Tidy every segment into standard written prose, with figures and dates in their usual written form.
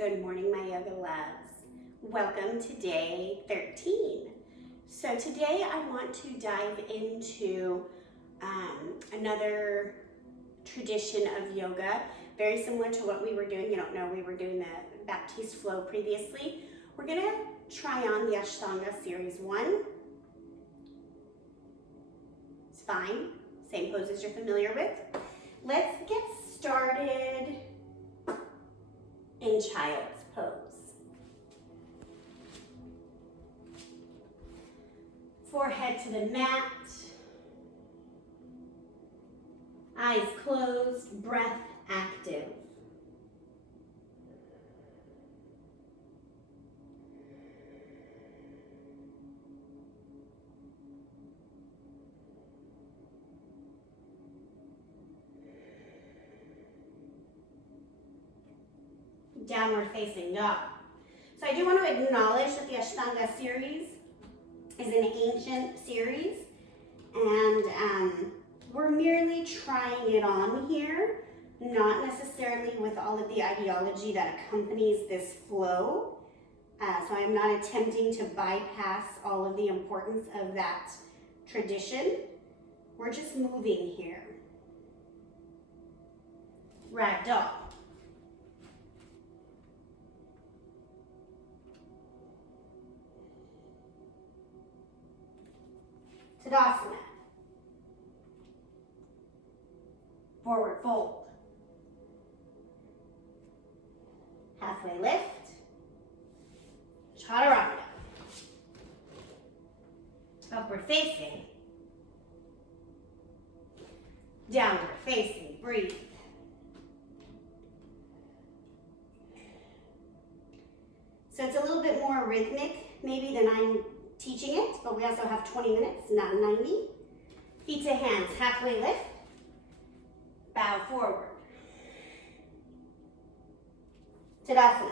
Good morning, my yoga loves. Welcome to day 13. So today I want to dive into another tradition of yoga, very similar to what we were doing. You don't know, we were doing the Baptiste flow previously. We're gonna try on the Ashtanga series 1. It's fine, same poses you're familiar with. Let's get started in Child's Pose. Forehead to the mat, eyes closed, breath active. Downward facing dog. So I do want to acknowledge that the Ashtanga series is an ancient series, and we're merely trying it on here, not necessarily with all of the ideology that accompanies this flow. So I'm not attempting to bypass all of the importance of that tradition. We're just moving here. Ragdoll. Tadasana. Forward fold. Halfway lift. Chaturanga. Upward facing. Downward facing. Breathe. So it's a little bit more rhythmic maybe than I'm teaching it, but we also have 20 minutes, not 90. Feet to hands, halfway lift. Bow forward. Tadasana.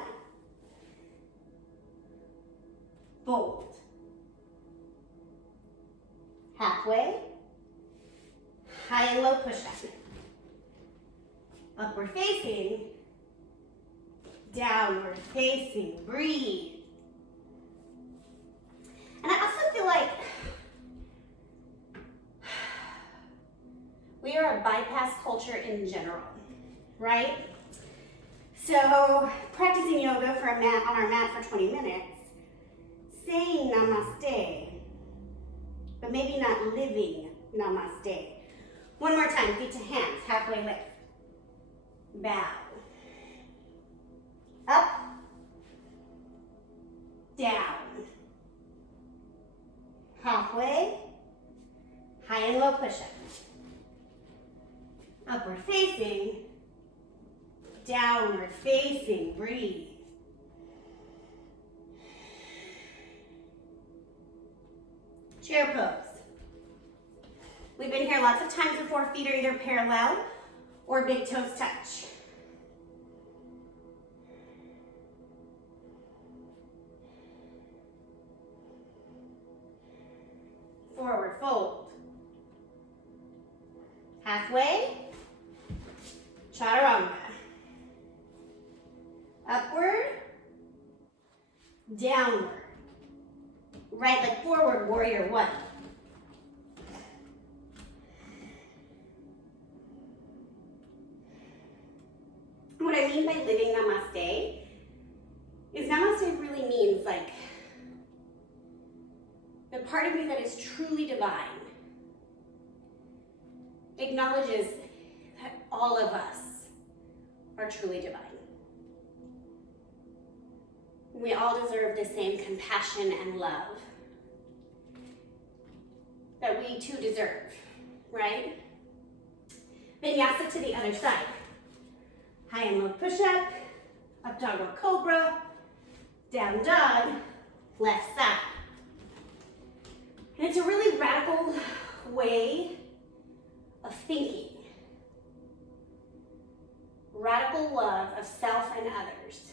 Fold. Halfway. High and low push up. Upward facing. Downward facing. Breathe. And I also feel like we are a bypass culture in general, right? So practicing yoga for on our mat for 20 minutes, saying namaste, but maybe not living namaste. One more time, feet to hands, halfway lift. Bow. Up. Down. Halfway, high and low push-up. Upward facing, downward facing, breathe. Chair pose. We've been here lots of times before. Feet are either parallel or big toes touch. Forward fold. Halfway. Chaturanga. Upward. Downward. Right leg forward, warrior one. What I mean by living namaste is namaste really means like the part of me that is truly divine acknowledges that all of us are truly divine. We all deserve the same compassion and love that we too deserve, right? Vinyasa to the other side. High and low push-up, up dog or cobra, down dog, left side. And it's a really radical way of thinking. Radical love of self and others.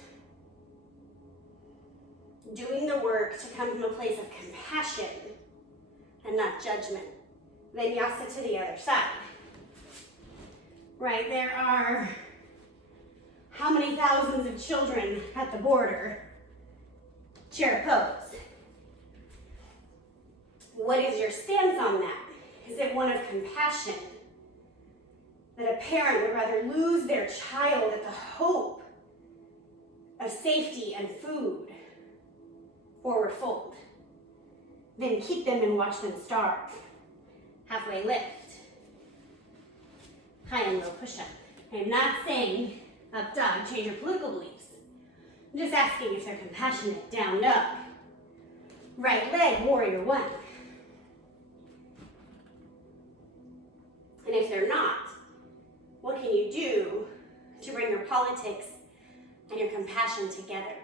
Doing the work to come from a place of compassion and not judgment. Vinyasa to the other side. Right, there are How many thousands of children at the border? Chair pose. What is your stance on that? Is it one of compassion? That a parent would rather lose their child at the hope of safety and food, forward fold, than keep them and watch them starve? Halfway lift. High and low push-up. I'm not saying up dog, change your political beliefs. I'm just asking if they're compassionate, down dog. Right leg, warrior one. And if they're not, what can you do to bring your politics and your compassion together?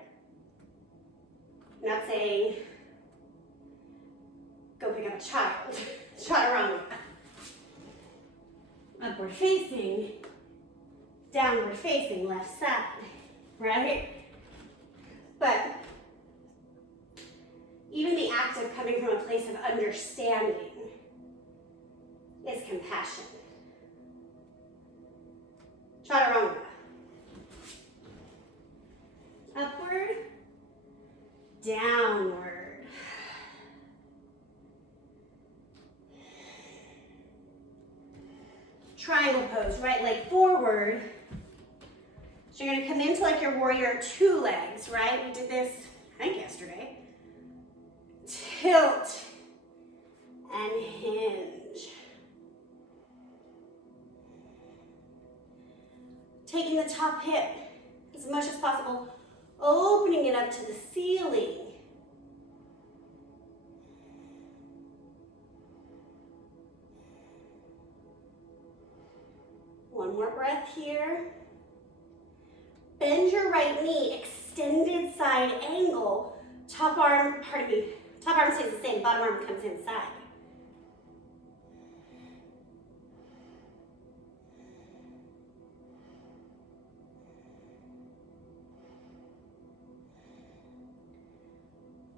I'm not saying go pick up a child, chaturanga. Upward facing, downward facing, left side, right? But even the act of coming from a place of understanding is compassion. Chaturanga. Upward, downward. Triangle pose, right leg forward. So you're gonna come into like your warrior two legs, right? We did this, I think yesterday. Tilt and hinge. Taking the top hip as much as possible, opening it up to the ceiling. One more breath here. Bend your right knee, extended side angle. Top arm, top arm stays the same, bottom arm comes inside.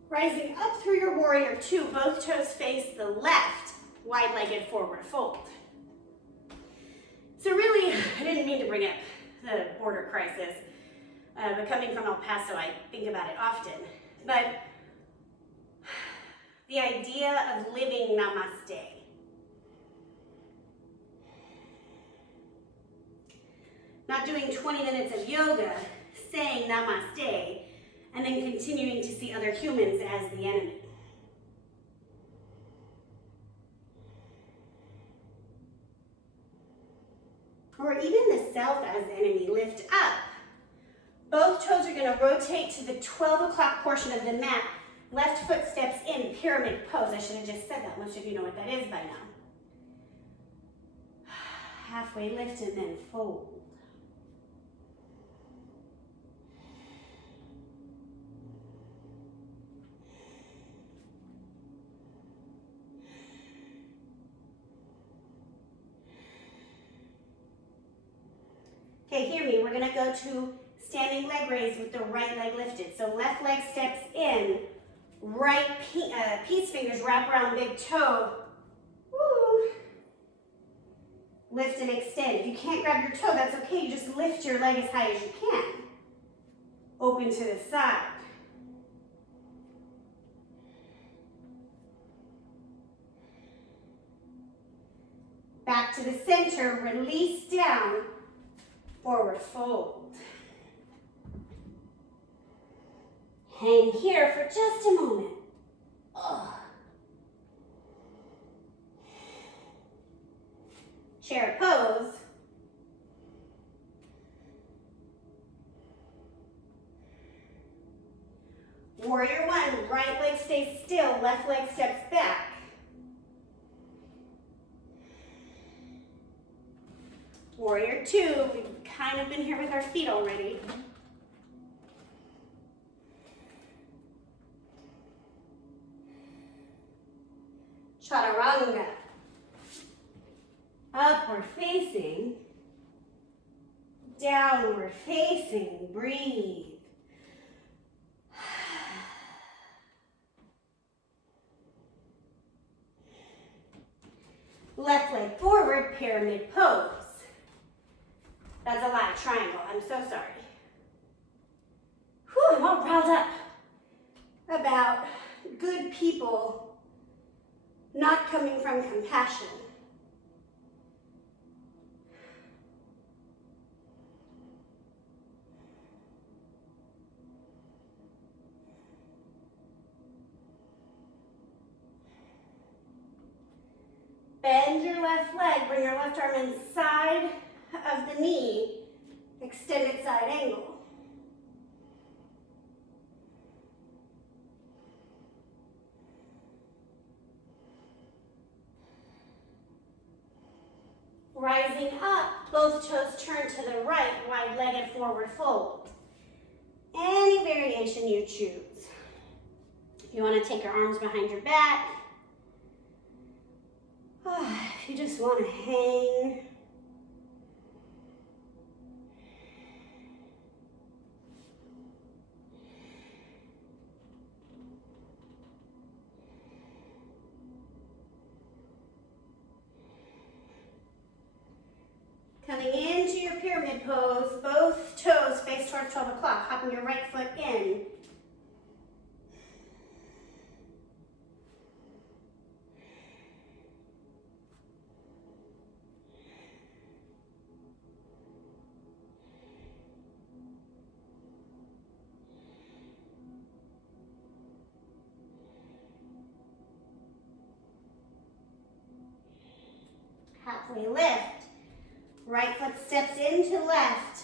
Rising up through your warrior two, both toes face the left, wide-legged forward fold. So really, I didn't mean to bring up the border crisis, but coming from El Paso, I think about it often. But the idea of living namaste. Not doing 20 minutes of yoga, saying namaste, and then continuing to see other humans as the enemy. Or even the self as enemy. Lift up. Both toes are going to rotate to the 12 o'clock portion of the mat. Left foot steps in, pyramid pose. I should have just said that. Most of you know what that is by now. Halfway lift and then fold. Okay, hear me. We're going to go to standing leg raise with the right leg lifted. So left leg steps in, right peace fingers wrap around big toe. Woo. Lift and extend. If you can't grab your toe, that's okay. You just lift your leg as high as you can. Open to the side. Back to the center, release down. Forward fold. Hang here for just a moment. Chair pose. Warrior one, right leg stays still, left leg steps back. Warrior two, we've kind of been here with our feet already. Chaturanga. Upward facing, downward facing, breathe. Left leg forward, pyramid pose. That's a lot of triangle, I'm so sorry. riled up about good people not coming from compassion. Bend your left leg, bring your left arm inside of the knee, extended side angle. Rising up, both toes turn to the right, wide-legged forward fold. Any variation you choose. If you want to take your arms behind your back, if you just want to hang. Coming into your pyramid pose, both toes face towards 12 o'clock, hopping your right foot in. Halfway lift. Right foot steps into left.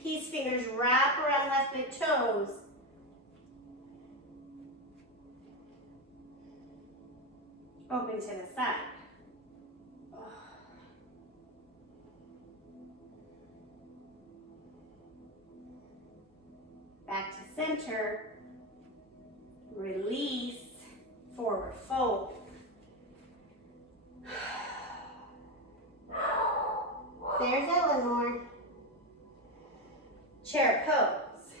Peace fingers wrap around left big toes. Open to the side. Back to center. Release. Forward fold. There's Eleanor. Chair pose.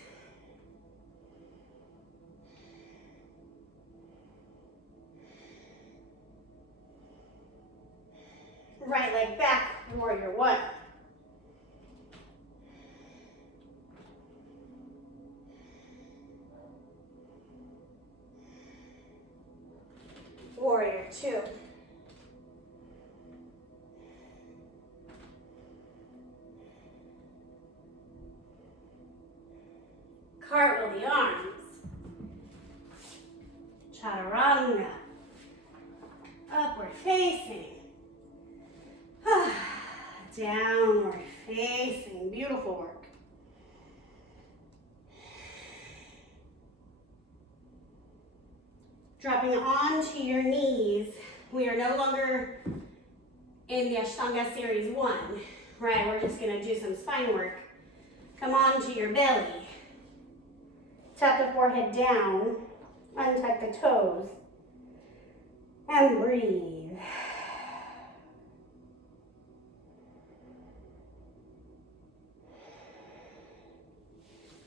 Right leg back, warrior one. Warrior two. Cartwheel the arms. Chaturanga. Upward facing. Downward facing. Beautiful work. Dropping onto your knees. We are no longer in the Ashtanga series 1. Right, we're just going to do some spine work. Come onto your belly. Tap the forehead down, untuck the toes, and breathe.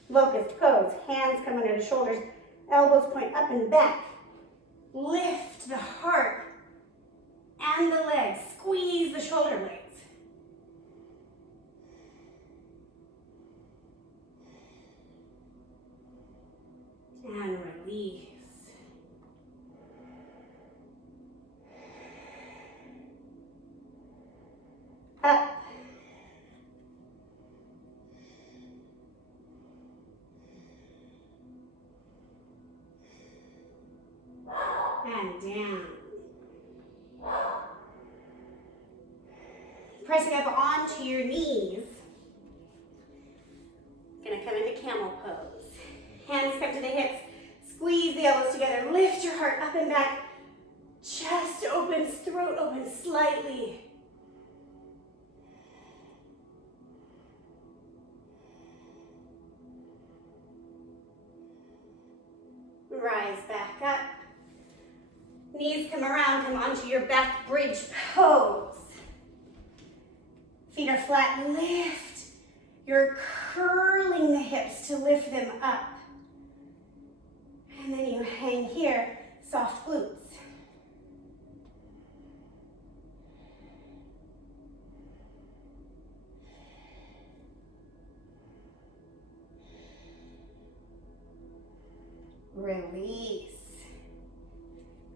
Locust pose, hands come under the shoulders, elbows point up and back. Lift the heart and the legs, squeeze the shoulder blades. And release. Up. And down. Pressing up onto your knees. Gonna come into camel pose. Hands come to the hips. Squeeze the elbows together. Lift your heart up and back. Chest opens, throat opens slightly. Rise back up. Knees come around, come onto your back bridge pose. Feet are flat, lift. You're curling the hips to lift them up. And then you hang here, soft glutes. Release.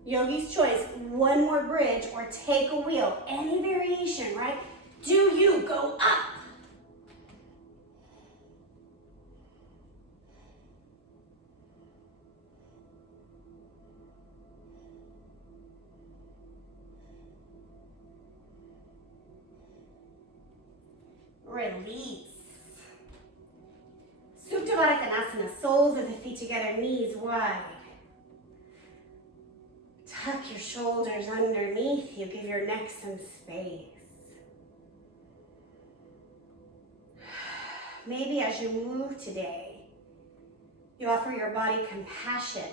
Yogi's choice, one more bridge or take a wheel. Any variation, right? Do you go up? Release. Supta Baddha Konasana, soles of the feet together, knees wide. Tuck your shoulders underneath you, give your neck some space. Maybe as you move today, you offer your body compassion.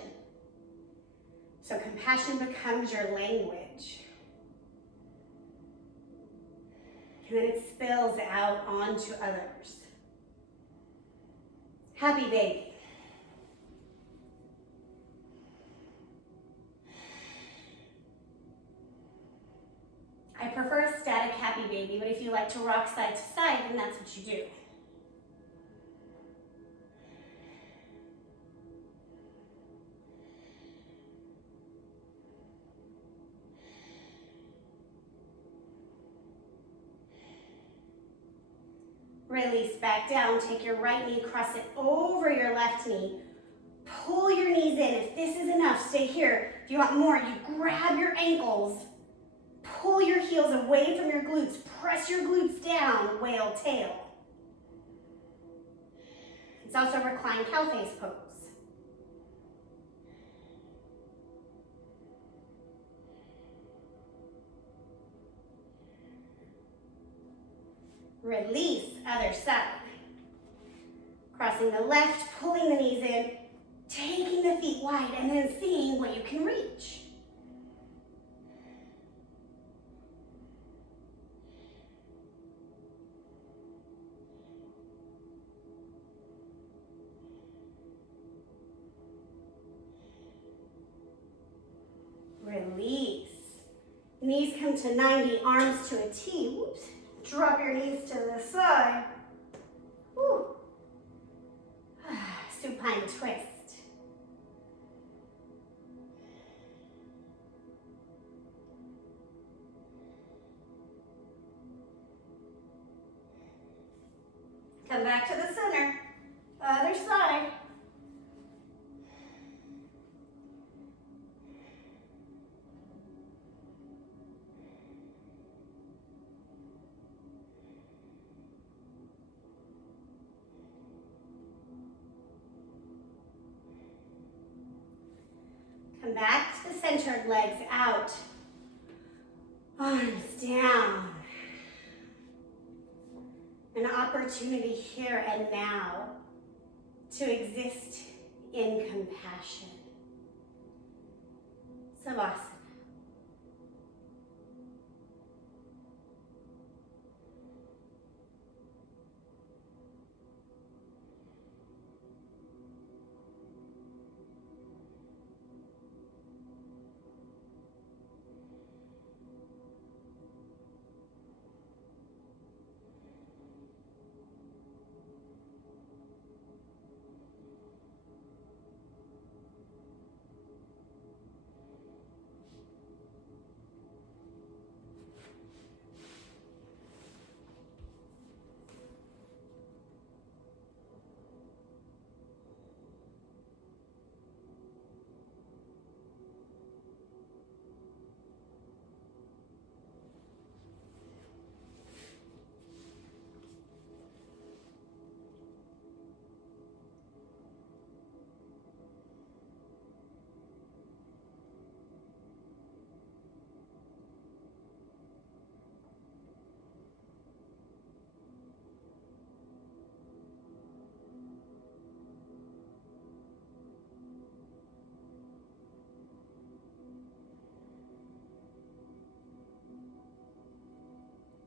So compassion becomes your language. And then it spills out onto others. Happy baby. I prefer a static happy baby, but if you like to rock side to side, then that's what you do. Release back down, take your right knee, cross it over your left knee. Pull your knees in. If this is enough, stay here. If you want more, you grab your ankles. Pull your heels away from your glutes. Press your glutes down, whale tail. It's also reclined cow face pose. Release, other side. Crossing the left, pulling the knees in, taking the feet wide, and then seeing what you can reach. Release. Knees come to 90, arms to a T. Whoops. Drop your knees to the side. Woo. Supine twist. Come back to the center. Other side. Come back to the centered, legs out. Arms down. An opportunity here and now to exist in compassion. Savasana.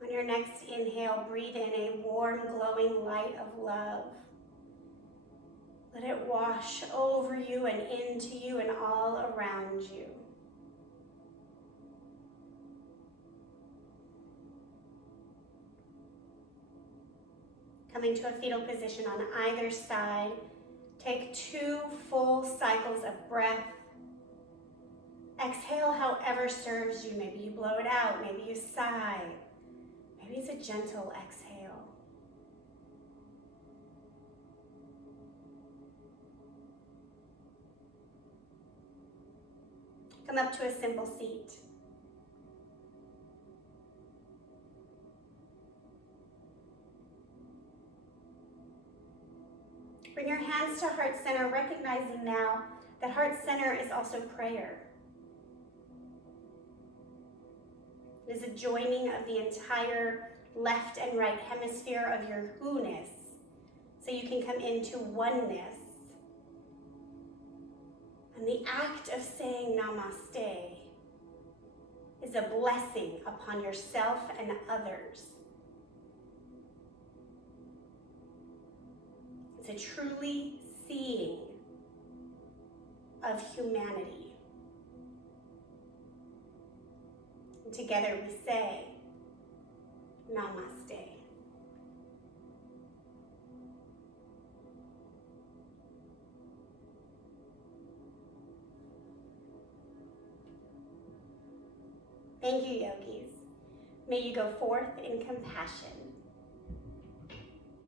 On your next inhale, breathe in a warm, glowing light of love. Let it wash over you and into you and all around you. Coming to a fetal position on either side, Take 2 full cycles of breath. Exhale however serves you. Maybe you blow it out, maybe you sigh. Maybe it's a gentle exhale. Come up to a simple seat. Bring your hands to heart center, recognizing now that heart center is also prayer. It is a joining of the entire left and right hemisphere of your who-ness, so you can come into oneness. And the act of saying namaste is a blessing upon yourself and others. It's a truly seeing of humanity. And together we say, namaste. Thank you, yogis. May you go forth in compassion.